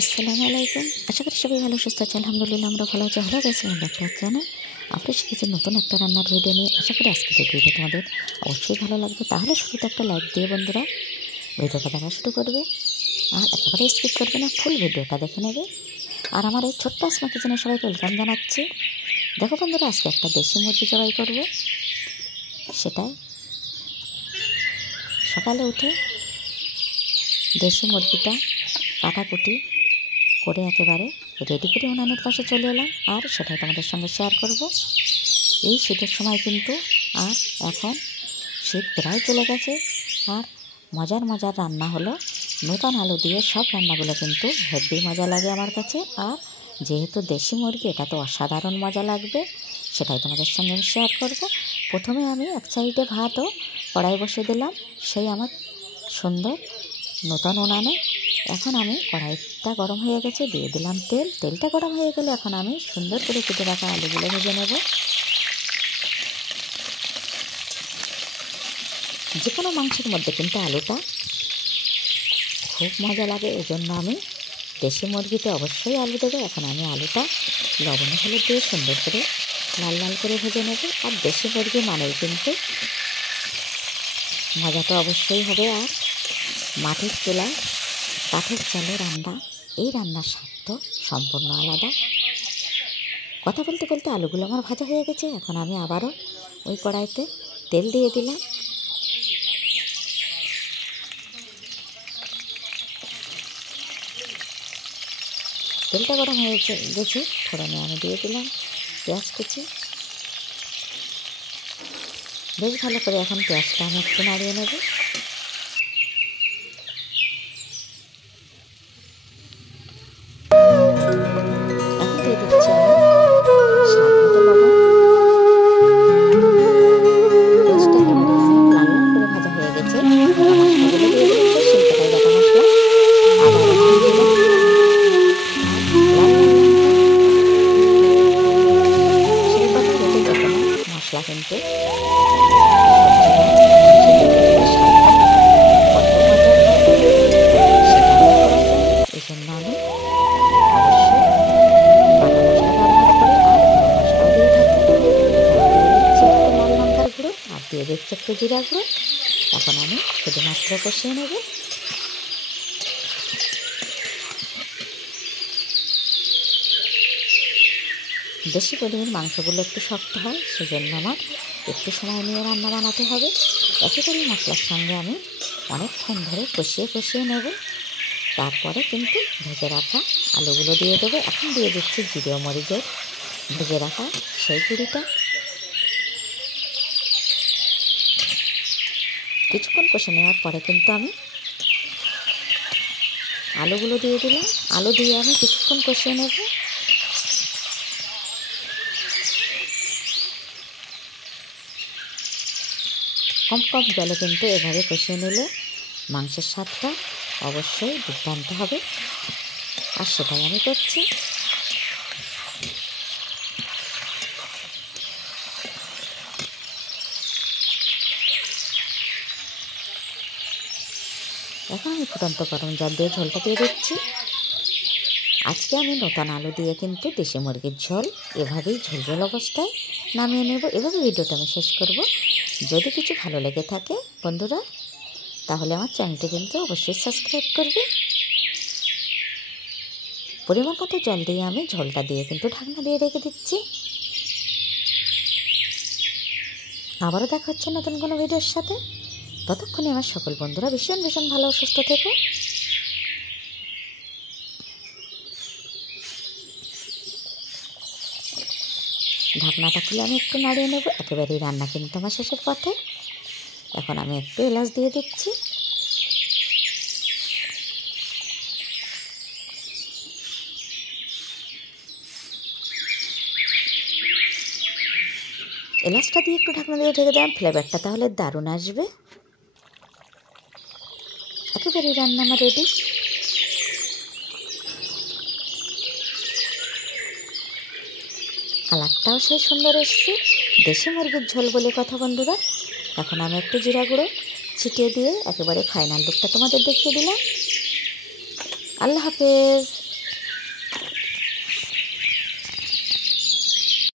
আসসালামু আলাইকুম। আশা করি সবাই ভালো সুস্থ আছে। আলহামদুলিল্লাহ আমরা ভালো আছি। Hello guys, welcome back to our channel. আমরা শিখেছি নতুন একটা রান্নার ভিডিও নিয়ে। আশা করি আজকের ভিডিওটা তোমাদের অবশ্যই ভালো লাগবে। তাহলে শুরুতে একটা লাইক দিয়ে বন্ধুরা ভিডিওটা দেখা শুরু করবে, আর একেবারে স্কিপ করবে না, ফুল ভিডিওটা দেখে নেবে। আর আমার এই ছোট্ট আসমা কিচেনে সবাইকে ওয়েলকাম জানাচ্ছি। দেখো বন্ধুরা, আজকে একটা দেশি মুরগি জবাই করব। সেটাই সকালে উঠে দেশি মুরগিটা কাটাকুটি করে একেবারে রেডি করে উনানের পাশে চলে এলাম, আর সেটাই তোমাদের সঙ্গে শেয়ার করব। এই শীতের সময় কিন্তু, আর এখন শীত প্রায় চলে গেছে, আর মজার মজার রান্না হলো নতুন আলু দিয়ে। সব রান্নাগুলো কিন্তু হেভি মজা লাগে আমার কাছে, আর যেহেতু দেশি মুরগি, এটা তো অসাধারণ মজা লাগবে। সেটাই তোমাদের সঙ্গে আমি শেয়ার করব। প্রথমে আমি এক সাইডে ভাতও কড়াই বসিয়ে দিলাম, সেই আমার সুন্দর নতুন উনানে। এখন আমি কড়াইটা গরম হয়ে গেছে, দিয়ে দিলাম তেল। তেলটা গরম হয়ে গেলে এখন আমি সুন্দর করে কেটে রাখা আলুগুলো ভেজে নেব। যে কোনো মাংসের মধ্যে কিন্তু আলুটা খুব মজা লাগে, এই জন্য আমি দেশি মুরগিতে অবশ্যই আলু দেবো। এখন আমি আলুটা লবণ হলুদ দিয়ে সুন্দর করে লাল লাল করে ভেজে নেব। আর দেশি মুরগি মানেই কিন্তু মজা তো অবশ্যই হবে। আর মাটির চুলায় কাঠের চালে রান্না, এই রান্নার স্বাদ তো সম্পূর্ণ আলাদা। কথা বলতে বলতে আলুগুলো আমার ভাজা হয়ে গেছে। এখন আমি আবারও ওই কড়াইতে তেল দিয়ে দিলাম। তেলটা গরম হয়ে গেছে, ফোড়নে আমি দিয়ে দিলাম পেঁয়াজ কুচি। বেশ ভালো করে এখন পেঁয়াজটা আমি একটু নাড়িয়ে নেব। এখন দিয়ে দিচ্ছি আমি স্বাদ মতো লবণ। পেঁয়াজটা একেবারে আমার লাল লাল করে ভাজা হয়ে গেছে। মশলাগুলো দিয়ে দিচ্ছি, শিলপাটায় বাটা মশলা, আদা রসুন দিলাম, শিলপাটা বেটে যখন মশলা কিন্তু এই জন্য আমি অবশ্যই বাটা মশলা ব্যবহার করি, আর মশলাও দিয়ে থাকি। দিয়ে দিচ্ছি একটু লাল লঙ্কার গুঁড়ো, আর দিয়ে দিচ্ছি একটু জিরা গুঁড়ো। এখন আমি শুধুমাত্র কষিয়ে নেব। দেশি মুরগির মাংসগুলো একটু শক্ত হয়, সেজন্য আমার একটু সময় নিয়ে রান্না বানাতে হবে। একেবারে মশলার সঙ্গে আমি অনেকক্ষণ ধরে কষিয়ে নেব। তারপরে কিন্তু ভেজে রাখা আলুগুলো দিয়ে দেবো। এখন দিয়ে দিচ্ছি জিরে মরিচের ভেজে রাখা সেই গুঁড়িটা। কিছুক্ষণ কষে নেওয়ার পরে কিন্তু আমি আলুগুলো দিয়ে দিলাম। আলু দিয়ে আমি কিছুক্ষণ কষিয়ে নেব। কম কম জলে কিন্তু এভাবে কষিয়ে নিলে মাংসের স্বাদটা অবশ্যই দুর্দান্ত হবে, আর সেটাই আমি করছি। এখন আমি ফুটন্ত গরম জল দিয়ে ঝোলটা দিয়ে দিচ্ছি। আজকে আমি নতুন আলু দিয়ে কিন্তু দেশি মুরগির ঝোল এভাবেই ঝোল ঝোল অবস্থায় নামিয়ে নেব। এভাবে ভিডিওটা আমি শেষ করব। যদি কিছু ভালো লেগে থাকে বন্ধুরা, তাহলে আমার চ্যানেলটি কিন্তু অবশ্যই সাবস্ক্রাইব করবে। পরিমাণ মতো জল দিয়ে আমি ঝোলটা দিয়ে কিন্তু ঢাকনা দিয়ে রেখে দিচ্ছি। আবারও দেখা হচ্ছে নতুন কোনো ভিডিওর সাথে। ততক্ষণে আমার সকল বন্ধুরা ভীষণ ভীষণ ভালো সুস্থ থেকো। ঢাকনাটা খুলে আমি একটু নাড়িয়ে নেব। একেবারেই রান্না কিন্তু আমার শেষের পথে। এখন আমি একটু এলাচ দিয়ে দিচ্ছি। এলাচটা দিয়ে একটু ঢাকনা দিয়ে ঢেকে দেওয়ার ফ্লেভারটা তাহলে দারুণ আসবে। একেবারেই রান্না আমার রেডি। কালারটাও সেই সুন্দর এসছে। দেশি মুরগির ঝোল বলে কথা বন্ধুরা। এখন আমি একটু জিরা গুঁড়ো ছিটিয়ে দিয়ে একেবারে ফাইনাল লুকটা তোমাদের দেখিয়ে দিলাম। আল্লাহ হাফেজ।